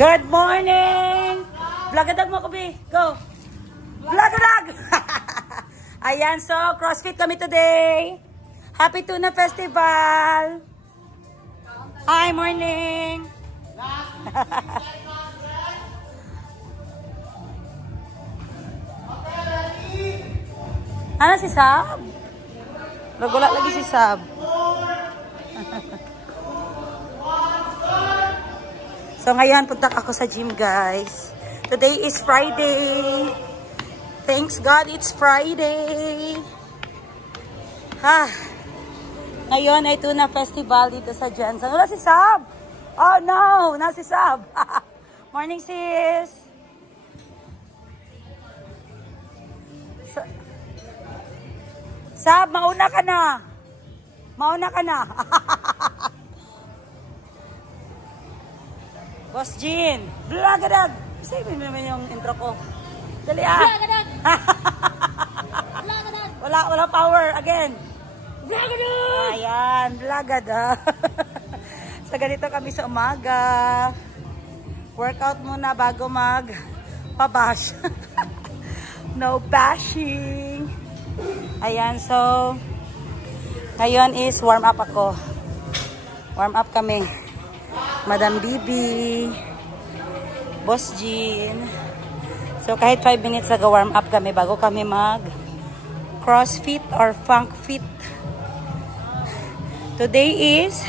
Good morning! Vlogadag mo ko, Bi. Go! Vlogadag! Ayan, so CrossFit kami today. Happy Tuna Festival! Hi, morning! Ano si Sab? Nagula lagi si Sab. So ngayon, punta ako sa gym, guys. Today is Friday. Thanks God, it's Friday. Ngayon ay Tuna Festival dito sa Jensen. Wala si Sab. Oh no, na si Sab. Morning, sis. Sab, mauna ka na. Mauna ka na. Boss Jean. Blagadag. Sabi mo naman yung intro ko. Dali ah. Blagadag. Blagadag. Wala power. Again. Blagadag. Ayan. Blagadag. So ganito kami sa umaga. Workout muna bago mag-pabash. No bashing. Ayan. So ngayon is warm up ako. Warm up kami. Madam Bibi, Boss Jean. So kahit 5 minutes nag-warm up kami bago kami mag CrossFit or Funk Fit. Today is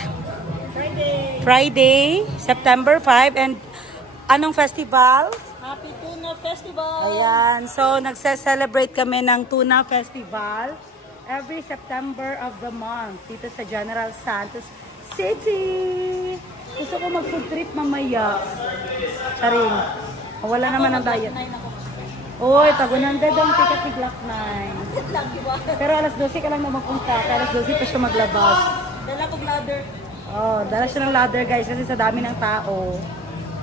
Friday, September 5, and anong festival? Happy Tuna Festival! Ayan, so nagse-celebrate kami ng Tuna Festival every September of the month dito sa General Santos City. Gusto ko mag-food trip mamaya. Charing. Wala naman ang diet. Uy, tagunan ganda ang ticket ni Glock 9. Pero alas 12 ka lang na magpunta. Kaya alas 12 pa siya maglabas. Dala kong ladder. Oh, dala siya ng ladder, guys. Kasi sa dami ng tao.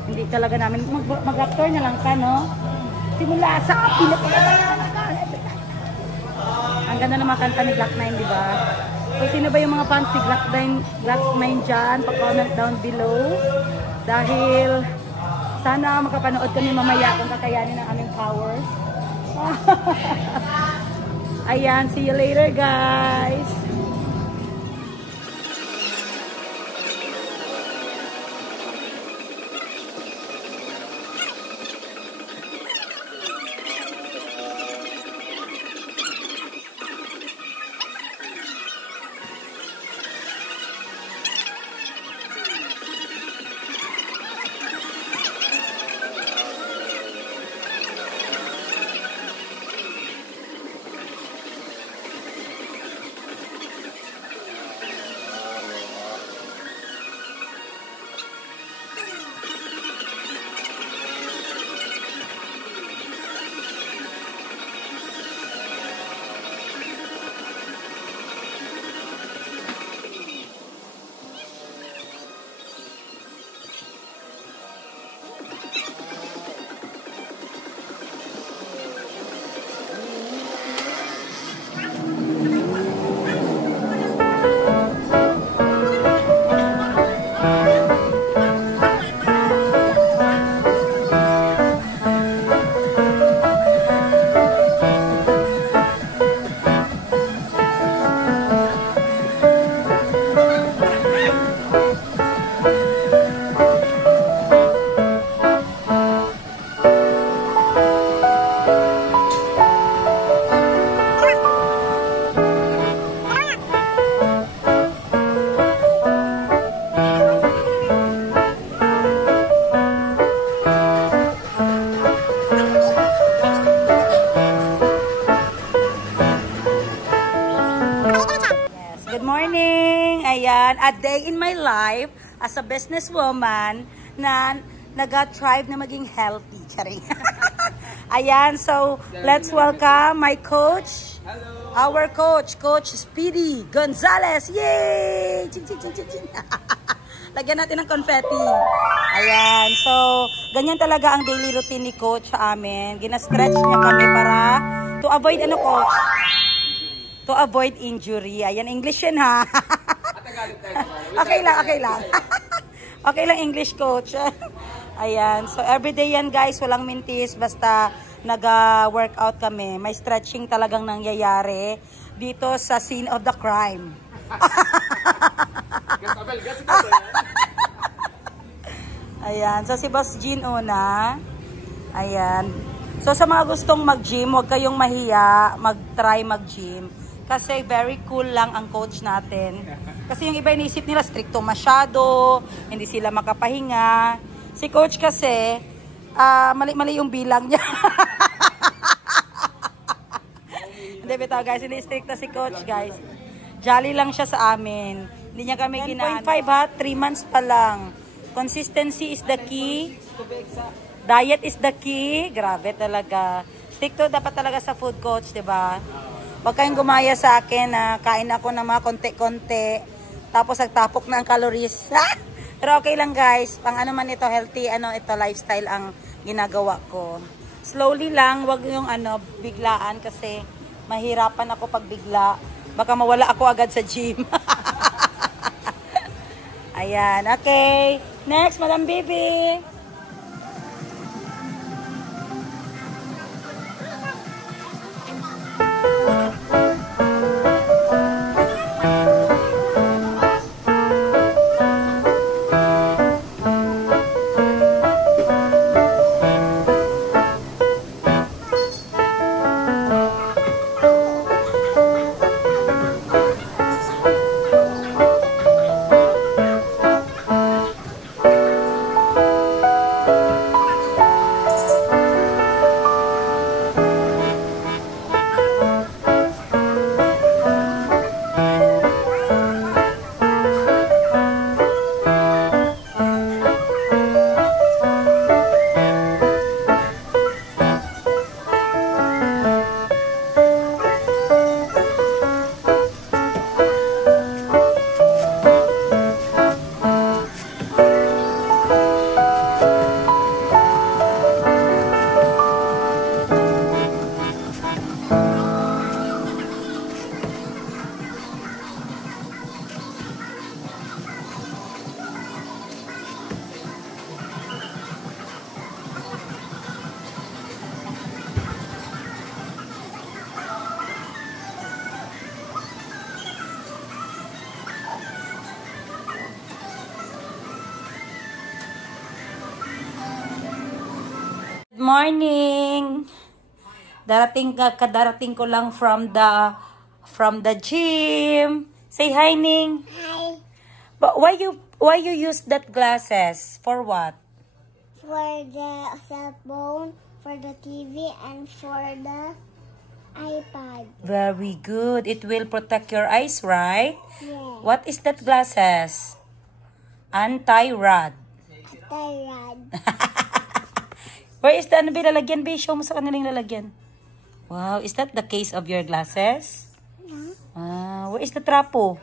Hindi talaga namin. Mag-raptor na lang ka, no? Simula sa ang ganda ng mga kanta ni Glock 9, di ba? So, sino ba yung mga fans ni Glock 9 dyan? Pa-comment down below. Dahil sana makapanood kami mamaya kung kakayanin ng aming powers. Ayan, see you later, guys! A day in my life as a businesswoman na nag-thrive na maging healthy. Charing. Ayan, so let's welcome my coach. Hello. Our coach, Coach Speedy Gonzalez. Yay! Ching, ching, ching, ching, ching. Lagyan natin ng confetti. Ayan, so ganyan talaga ang daily routine ni Coach sa amin. Gina-stretch niya kami para to avoid ano, Coach? To avoid injury. Ayan, English yan ha. Okay lang, okay lang. Okay lang English, Coach. Ayan. So, everyday yan guys. Walang mintis. Basta nag-workout kami. May stretching talagang nangyayari dito sa scene of the crime. Ayan. So, si Boss Jean una. Ayan. So, sa mga gustong mag-gym, huwag kayong mahiya. Mag-try mag-gym. Kasi very cool lang ang coach natin. Kasi yung iba inisip nila, stricto masyado. Hindi sila makapahinga. Si coach kasi, mali-mali yung bilang niya. Hindi, bitaw guys, hindi strict na si coach guys. Jolly lang siya sa amin. Hindi niya kami ginaan. 10.5 ha, 3 months pa lang. Consistency is the key. Diet is the key. Grabe talaga. Stick to dapat talaga sa food coach, diba? Huwag kayong gumaya sa akin na kain ako ng mga konti-konti. Tapos nagtapok na ang calories. Pero okay lang guys, pang ano man ito, healthy, ito lifestyle ang ginagawa ko. Slowly lang, wag yung biglaan kasi mahirapan ako pag bigla. Baka mawala ako agad sa gym. Ayan, okay. Next, Madam Bibi. Morning. Kadarating ko lang from the gym. Say hi, Ning. Hi. But why you use that glasses? For what? For the cell phone, for the TV, and for the iPad. Very good. It will protect your eyes, right? Yeah. What is that glasses? Anti-rad. Tyrad. Where is the lalagyan, be? Show mo sa kanilang lalagyan. Wow, is that the case of your glasses? No. Where is the trapo?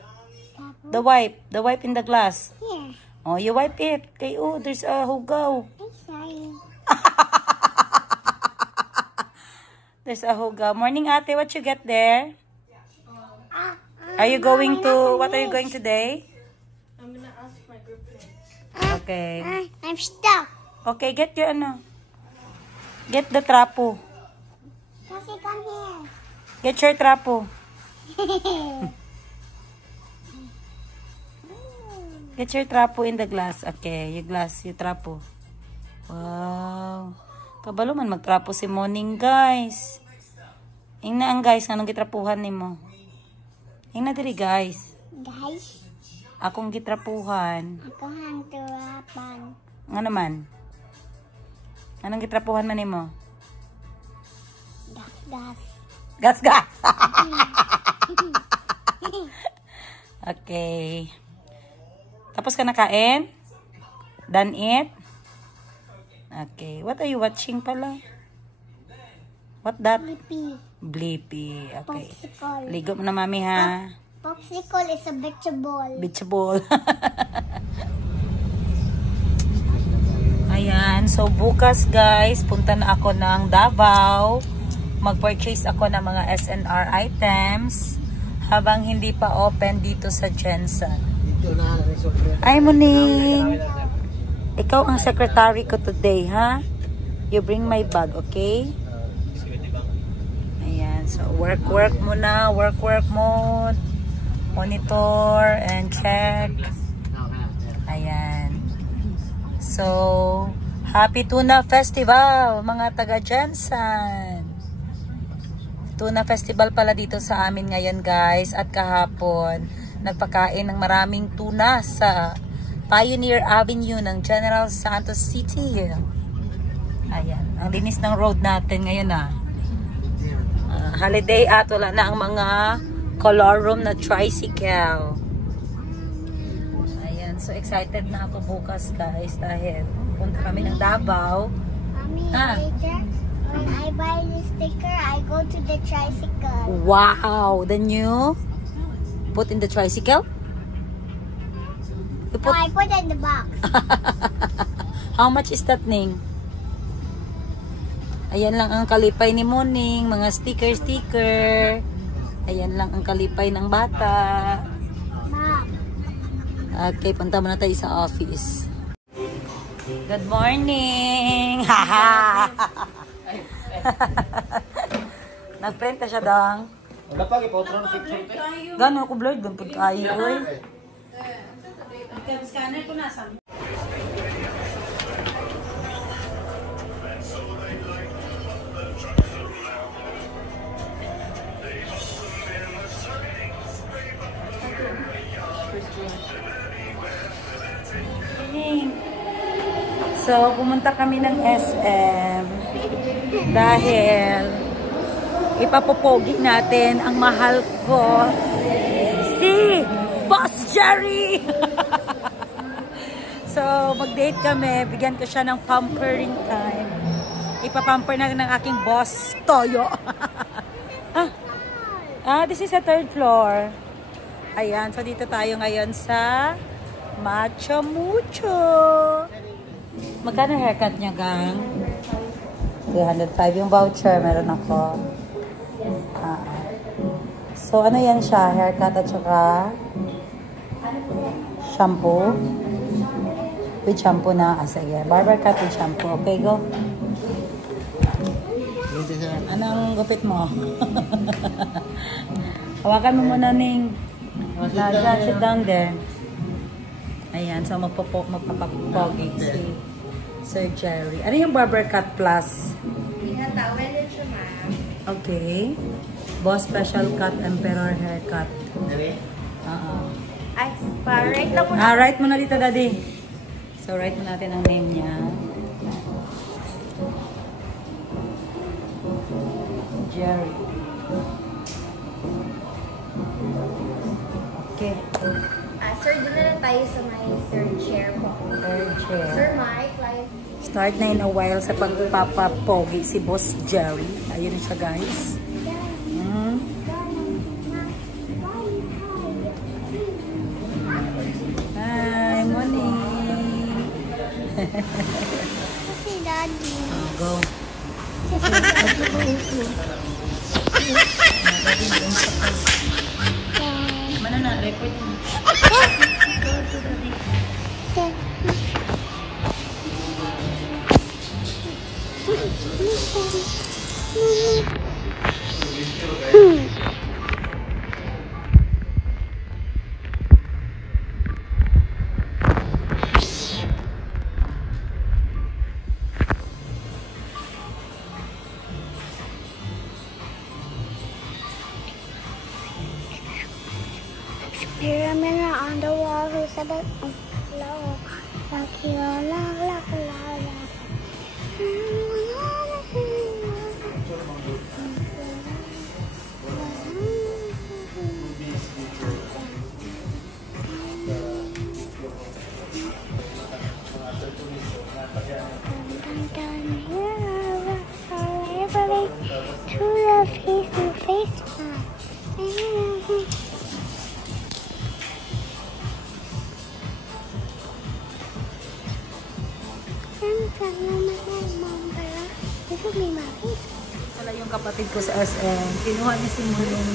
The wipe in the glass. Here. Oh, you wipe it. Okay, oh, there's a hugaw. I'm sorry. There's a hugaw. Morning, ate. What you get there? Are you going to, what are you going today? I'm gonna ask my group friends. Okay. I'm stuck. Okay, get your Get the trapo. Kasi come here. Get your trapo. Get your trapo in the glass. Okay, yung glass, yung trapo. Wow. Kabalo man magtrapo si Morning, guys. Ingna ang guys, anong gitrapuhan ni mo? Ingna diri, guys. Guys, Akong gitrapuhan. ako ang turapan. Nga naman? Anong gitrapuhan man ni mo? Gas. Gas. Okay. Tapos ka nakain? Done it? Okay. What are you watching pala? What that? Lippy. Blippi. Okay. Popsicle. Ligo mo na, mami, ha? Popsicle is a vegetable. Beachball. Ayan. So, bukas, guys, punta na ako ng Davao. Mag-purchase ako ng mga SNR items habang hindi pa open dito sa Jensen. Ay, Muning. Ikaw ang secretary ko today, ha? You bring my bag, okay? Ayan. So, work muna. Work mode. Monitor and check. Ayan. So, Happy Tuna Festival, mga taga Jensen. Tuna Festival pala dito sa amin ngayon, guys. At kahapon, nagpakain ng maraming tuna sa Pioneer Avenue ng General Santos City. Ayan. Ang linis ng road natin ngayon, holiday at wala na ang mga colorum na tricycle. Ayan. So, excited na ako bukas, guys. Dahil punta kami ng Davao. Mommy, later, when I buy the sticker, I go to the tricycle. Wow! Then you put in the tricycle? You No, I put it in the box. How much is that, Ning? Ayan lang ang kalipay ni Moning. Mga sticker. Ayan lang ang kalipay ng bata. Mom. Okay, punta muna tayo sa office. Good morning! Nag-print na siya, Dang. Wala pa, ipotro ng picture. Gano'n ako blurred, ganun pag kayo. Scanner ko nasa. So, pumunta kami ng SM dahil ipapopogi natin ang mahal ko, si Boss Jerry! So, mag-date kami. Bigyan ko siya ng pampering time. Ipapamper na ng aking boss, Toyo. This is the 3rd floor. Ayan, so dito tayo ngayon sa Macho Mucho. Magkano haircut niya, gang? 305 yung voucher. Meron ako. So, ano yan siya? Haircut at saka shampoo. With shampoo na. Sige. Barber cut with shampoo. Okay, go. Anong gupit mo? Hawakan mo muna, Ning. Sit down there. Ayan. So, magpapapogi si Sir Jerry. Ano yung barber cut plus? Tawel din siya, ma'am. Okay. Boss Special Cut Emperor Haircut. Ay, pa-write na muna. Write mo na dito, Daddy. So, write mo natin ang name niya. Jerry. Okay. Sir, doon na lang tayo sa my 3rd chair po. 3rd chair. Sir Mike, like... Start na in a while sa pagpapapogi si Boss Jerry. Ayun siya, guys. Hi, morning. Si Daddy. Go. Mana na, record mo. Pyramid on the wall who said it low. Lucky la la la la. Wala yung kapatid ko sa SM. Kinuha niya si Mulong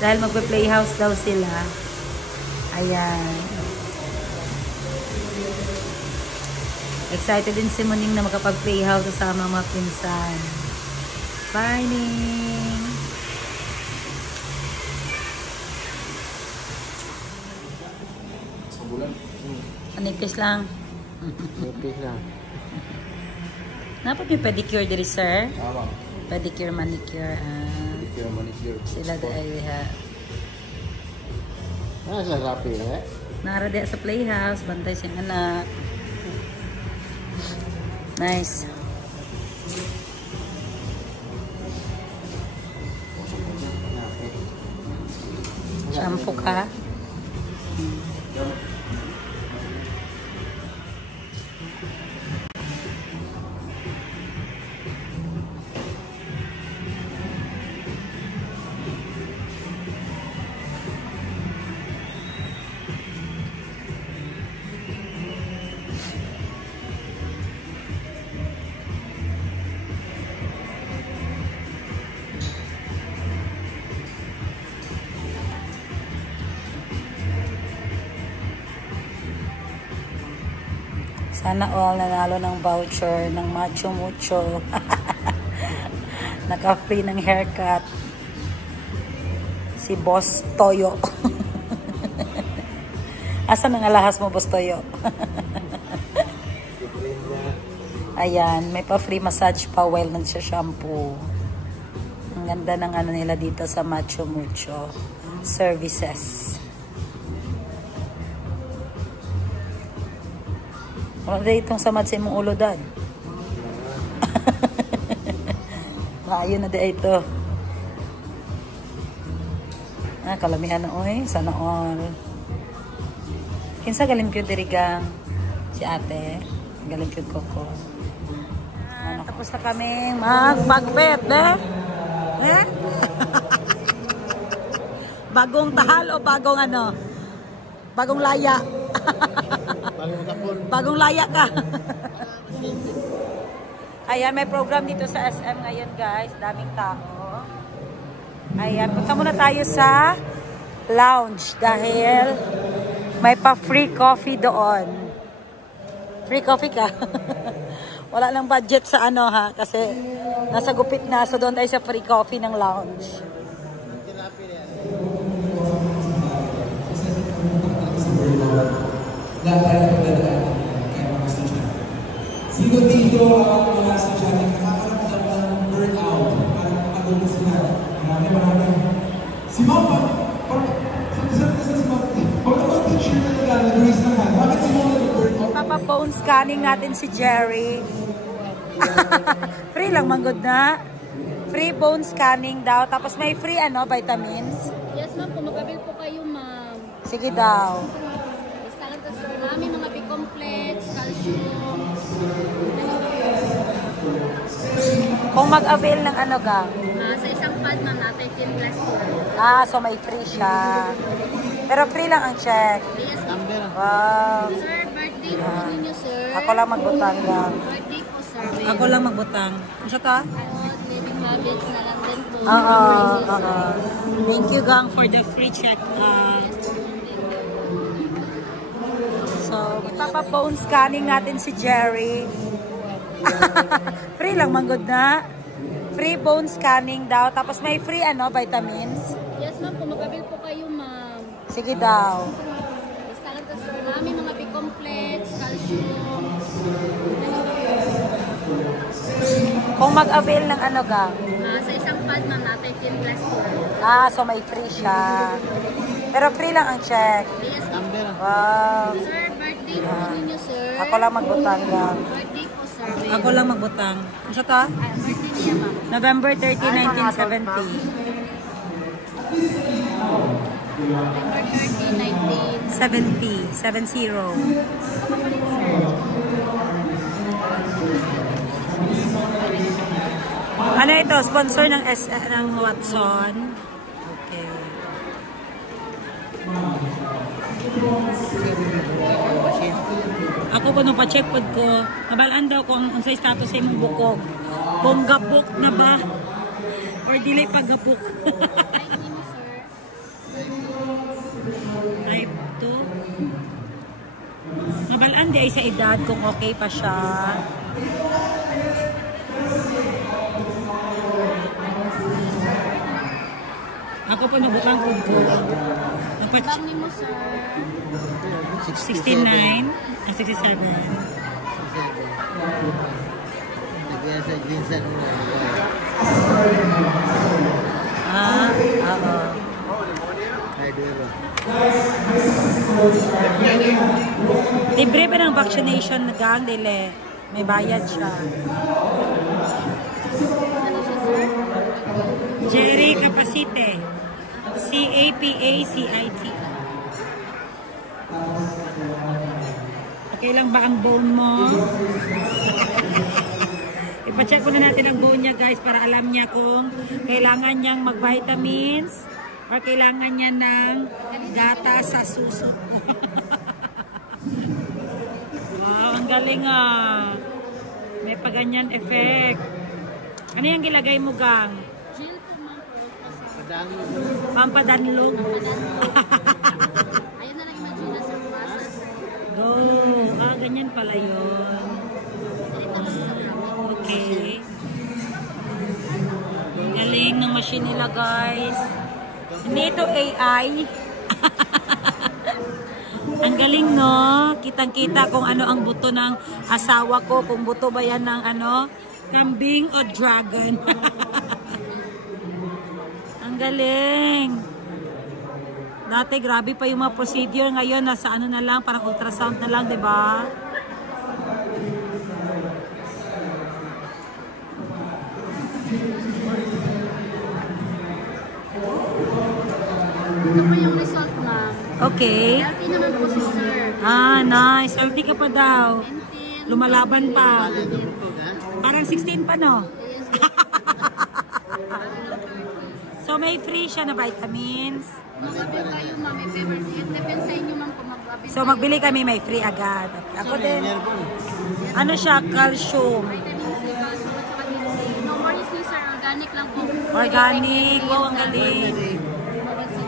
dahil magpe-playhouse daw sila. Ayan. Excited din si Muning na makapag-playhouse kasama mga pinsan. Bye, Ning! Manikis lang. Manikis lang. Dapat yung pedicure diri, sir? Tama. Pedicure, manicure. Pedicure, manicure. Sila ay Sa rapi eh. nara di sa playhouse. Bantay siyang anak. Nice. Shampoo ka? Sana all nanalo ng voucher ng Macho Mucho. Naka-free ng haircut. Si Boss Toyo. Asan ang alahas mo, Boss Toyo? Ayan, may pa-free massage pa while nagsha-shampoo. Ang ganda ng ano nila dito sa Macho Mucho Services. Wala na itong samad sa imong ulo, Dad. Ayun na di ito. Kalamihan na, oy. Sana all. Kinsa galing ko dirigang si ate. Galing ko koko. Tapos na kaming magpagpet, eh? Bagong tahal o bagong ano? Bagong laya. Bagong laya ka. Ayan, may program dito sa SM ngayon, guys. Daming tao. Ayan, punta muna tayo sa lounge dahil may pa-free coffee doon. Free coffee ka? Wala lang budget sa ano ha, kasi nasa gupit na. So doon tayo sa free coffee ng lounge. Lahat tayo pagdadaan kaya mga estudyante. Sino dito ang mga estudyante nakakaramdam ng burnout? Parang pagod na sila. Marami. Si Ma'am, si Ma'am, pag naman teacher na nag-graduate na nga, bakit si Ma'am nag-burnout? Papa-phone scanning natin si Jerry. Free lang, manggod na. Free bone scanning daw. Tapos may free ano, vitamins. Yes, ma'am. Kumakabil po kayo, ma'am. Sige daw. Marami mga B-complex, calcium. Kung mag-avail ng ano ka? Sa isang pad, ma'am, na 13 plus 4. So may free siya. Pero free lang ang check. Yes, ma'am. Wow. Sir, birthday po ninyo, sir. Ako lang magbutang lang. Birthday po, sir. Ako lang magbutang. Ano siya ka? Living habits na lang din po. Thank you, gang, for the free check. So, ipapa-phone scanning natin si Jerry. Free lang, manggod na. Free bone scanning daw. Tapos may free ano, vitamins. Yes, ma'am. Kumakabil po kayo, ma'am. Sige daw. Marami mga B-complex, calcium. Kung mag-avail ng ano ka? Sa isang pad, ma'am, na 13 plus 4. So may free siya. Pero free lang ang check. Yes, ma'am. Wow. Sir, birthday po ninyo, sir. Ako lang magbutang lang. Birthday po, sir. Ako lang magbutang. Ano siya ka? Birthday niya, ma'am. November 30, 1970. November 30, 1970. 70. Ano ito? Sponsor ng ng Watson. Okay. Ako ko nung pa-check pod ko, nabalaan daw kung unsay status sa imong bukog. Kung gabok na ba or dili pa gabok. Type 2. Mabalaan di ay sa edad kung okay pa siya. Ako po nabutang ko. Kami mo, sir. 69 and 67. Lagyan sa ginsan mo. Oo. Ay, dulo. Libre pa ng vaccination gang, dili. May bayad siya. Jerry Capacite. C-A-P-A-C-I-T. Okay lang ba ang bone mo? Ipacheck ko na natin ang bone niya, guys, para alam niya kung kailangan niyang mag-vitamins or kailangan niya ng gata sa suso. Wow, ang galing ah. May paganyan effect. Ano yung gilagay mo, gang? Gel po, ma'am. Pampadanlog. Ayun na lang yung Gina, sir. Go. Ganyan pala yun. Okay. Galing ng machine nila, guys. Hindi ito AI. Ang galing, no? Kitang-kita kung ano ang buto ng asawa ko. Kung buto ba yan ng ano? Kambing o dragon. Ang galing. Dati, grabe pa yung mga procedure. Ngayon, nasa ano na lang, parang ultrasound na lang, diba? Ito po yung result, ma'am. Okay. Healthy naman po si sir. Nice. Healthy ka pa daw. Maintain. Lumalaban pa. Parang 16 pa, no? So, may free siya na vitamins. Mag-avail kayo, ma'am. May favorite. It depends sa inyo, ma'am, kung mag-avail. So, magbili kami, may free agad. Ako din. Ano siya? Calcium. Vitamin C, calcium, at saka D3. No worries, sir. Organic lang po. Organic. Wow, ang galing.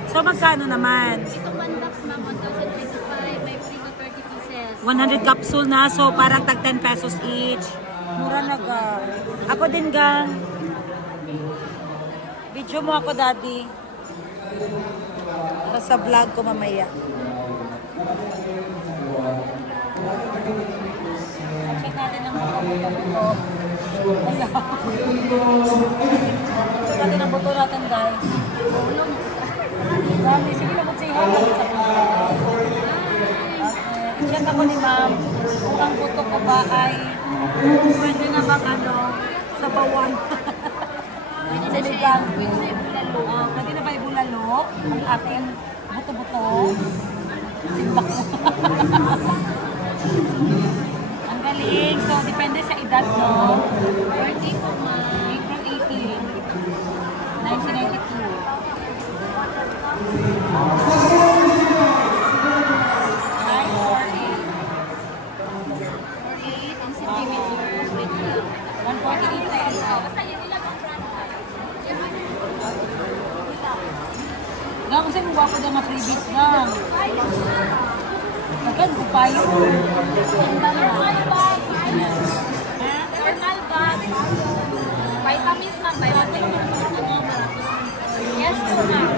So, magkano naman? Itong one box, ma'am, 1,025. May free ko 30 pieces. 100 capsule na. So, parang tag 10 pesos each. Mura na ga. Ako din, gang. Video mo ako, daddy. Para sa vlog ko mamaya. Check natin ang buto. Ayan. Check natin ang buto natin, guys. Dami, sige na mag-say hi. I-check ako ni ma'am kung ang buto ko ba ay pwede na bang ano, sa bawan. Siligang. Pwede na ba ibulalo ang ating buto-buto? Simbak mo. Ang galing. So, depende sa edad, no? Birthday ko, ma'am. April 18, 1992. 48 and centimeters. 148 cents. Gang, kasi mukha ko na freebies gang. Agad ko pa yun. Thermal bag. Vitamins, ma'am. Vitamins. Yes, po, ma'am.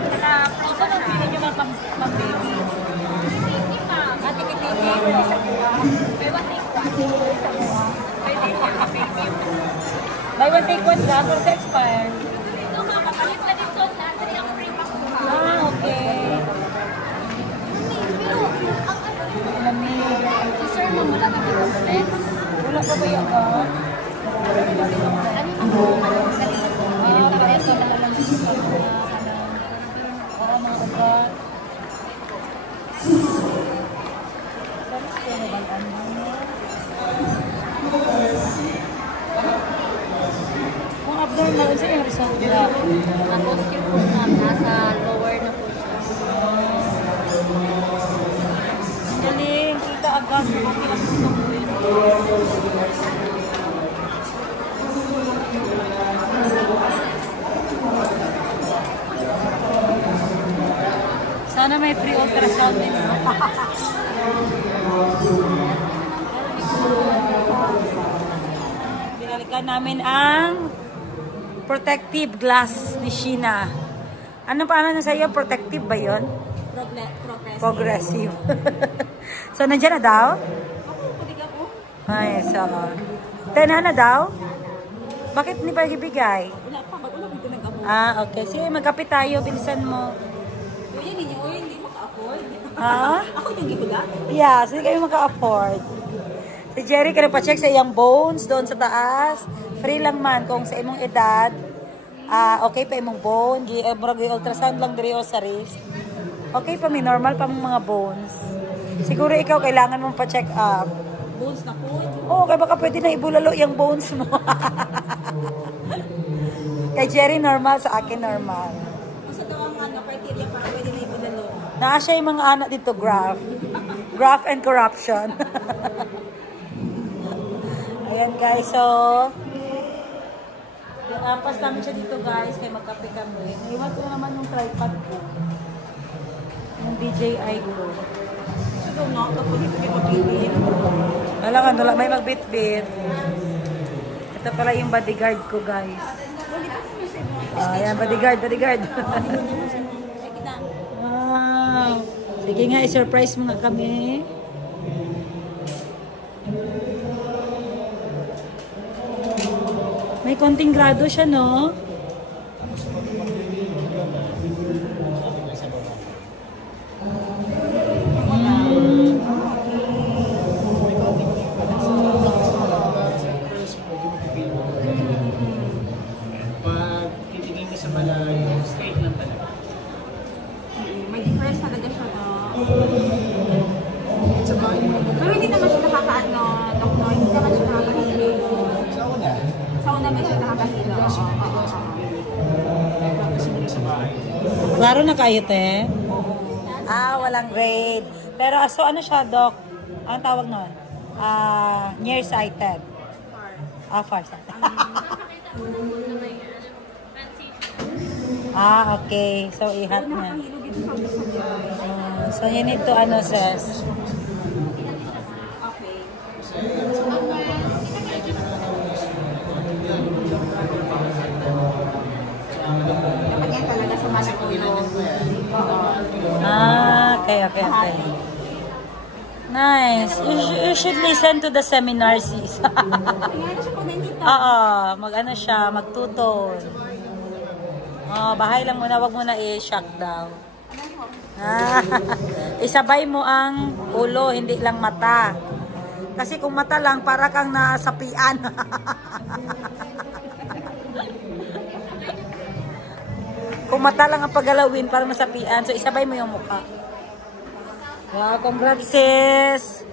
Ito na pili nyo mga pang-baby. Baby, ma'am. Ate kititi, isa buwa. May one take one. Isa buwa. Pwede po, baby. Buy one take one gang, or sa expire. Ito, ma'am. Kapalit na dito. Natari ang free pack po, ma'am. Okay. Lamig. So, sir, ma'am, wala ka dito ulit. Wala pa ba yung Ano yung mga galing po? para sa mga lamig sa mga para mga ugat. Tapos ko na bang ano? Kung abnormal, ano yung result nila? Tapos yung po, ma'am, nasa lower na po siya. Ang galing, kita agad. Okay lang po itong sana may free ultrasound din. balikan namin ang protective glass ni Sheena. Ano paano na sa'yo? Protective ba yun? Progressive. So, nandiyan na daw? Ay, so. 10 na daw? Bakit hindi pa ibigay? Wala pa ito nag-afford. Ah, okay. Sige, magkapit tayo. Bilisan mo. Hindi maka-afford. Ha? Ako yung gihula. Yeah, so hindi kayo maka-afford. Si Jerry, ka pa-check sa iyang bones doon sa taas. Free lang man kung sa imong edad. Okay pa imong bone. Ultrasound lang diri o sa wrist. Okay pa, may normal pa mong mga bones. Siguro ikaw kailangan mong pa-check up. Bones na po. Oo, kaya baka pwede na ibulalo yung bones mo. Kay Jerry normal, sa akin normal. Sa tawang criteria para pwede na ibulalo. Siya yung mga anak dito, graph. Graph and corruption. Ayan guys, so ampas namin siya dito guys, kaya magkape kami. Naiwan ko naman yung tripod ko. Yung DJI ko. So, no? Kapag hindi ko mapipili. Wala may magbitbit. Ito pala yung bodyguard ko guys. Ayan, bodyguard. Wow. Sige nga, i-surprise mo nga kami. May konting grado siya, no? Pag titigil ka sa malayo, straight lang talaga. May difference talaga siya, no? Pero hindi naman siya nakakaano, doktor. Hindi naman siya nakakahilo. Sa una ba siya nakakahilo? Sa bahay. Klaro na kayo, te? Walang grade. Pero, so ano siya, Doc? Anong tawag nun? Nearsighted. Farsighted. Okay. So, ihat niya. Nakahilo dito sa gusto niya. So, you need to, sis? Okay. Dapat yan talaga sa manatulog. Okay. Nice. You should listen to the seminar, sis. Mag-ano siya, magtutol. Bahay lang muna, wag mo na i-shock daw. Isabay mo ang ulo, hindi lang mata. Kasi kung mata lang, para kang nasapian. Kung mata lang ang paggalawin, para masapian. So, isabay mo yung mukha. Wow, congrats, sis.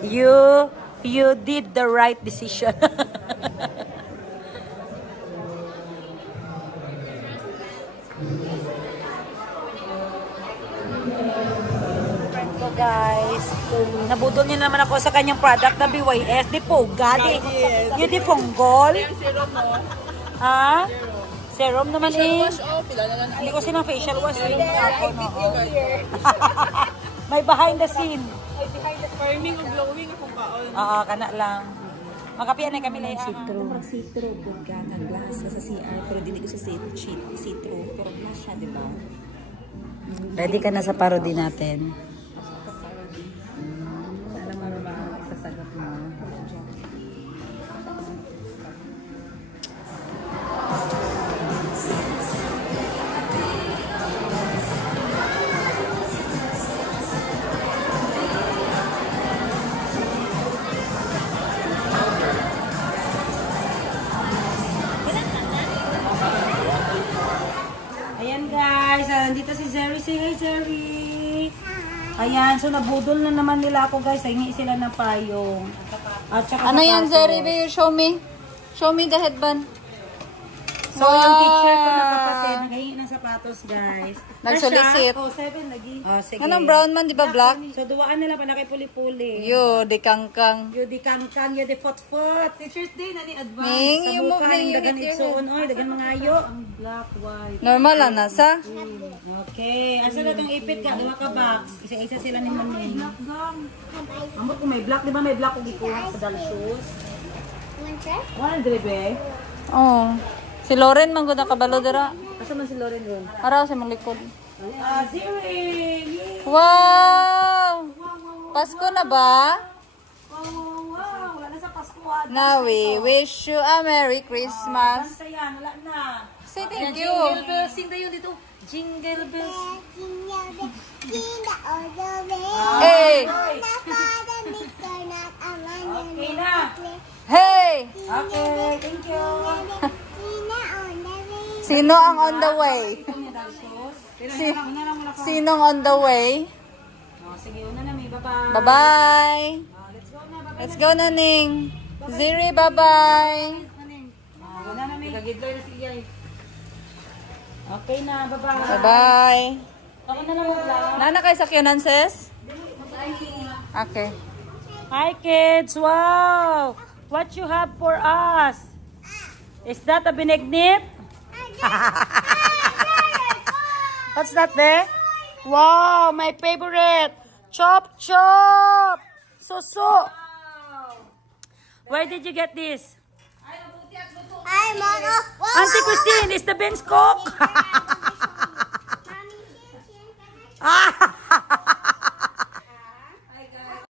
You did the right decision. Guys, nabudol niya naman ako sa kanyang product na BYS. Di Poga, di Ponggol. Serum naman eh. Hindi ko sinang facial wash. May behind the scene. Farming o glowing akong kaon. Kana lang. Makapian na kami na yung Citro. Citro, buga na glass sa CR. Pero hindi ko sa citro. Pero glass siya, di ba? Ready ka na sa parody natin. Alam mo ba, sasagot mo. Nandito si Zeri. Say hi, Zeri. Ayan, so nabudol na naman nila ako, guys. Hingi sila ng payong. At saka ano yan, Zeri? Show me. Show me the headband. So, yung teacher ko na kapatid, naghahingi ng sapatos, guys. Nagsolicit. 7 lagi. Sige. Anong brown man, di ba black? So, duwaan nila pa nakipuli-puli. Yo, di kangkang. Yo, di kangkang, yo, di fot-fot. Teacher's Day, nani advance. Ning, sa yung mo, mukha, yung dagan ning, igsoon. Oy, dagan mga ayo. Ang black, white. Normal lang, nasa? Okay. Asa na itong ipit ka? Dua ka box. Isa-isa sila ni Maning. Amot ko may black. Di ba may black kung ikuha sa doll shoes? Want to try? Wala dribe. Oh. Si Lauren man gud nakabalo dira. Asa man si Lauren ron? Araw sa mong likod. Ziri! Wow! Pasko na ba? Wow! Wala na sa Pasko. Now we wish you a Merry Christmas. Basta yan, wala na. Say thank you. Jingle bells, sing tayo dito. Jingle bells. Hey! Okay na. Hey! Okay, thank you. Sino ang on the way? Sinong on the way? Oh, sige, una na, may bye-bye. Bye-bye. Let's go na, bye-bye. Let's go na, Ning. Ziri, bye-bye. Una na, may kagidloy na sige. Okay na, bye-bye. Bye-bye. Ako na lang mag-vlog. Nana kayo sakyanan, sis? Okay. Hi kids! Wow! What you have for us? Is that a binignit? What's that there? Wow! My favorite! Chop chop! Suso! Where did you get this? I'm on a Auntie Christine, is the Ben's Coke?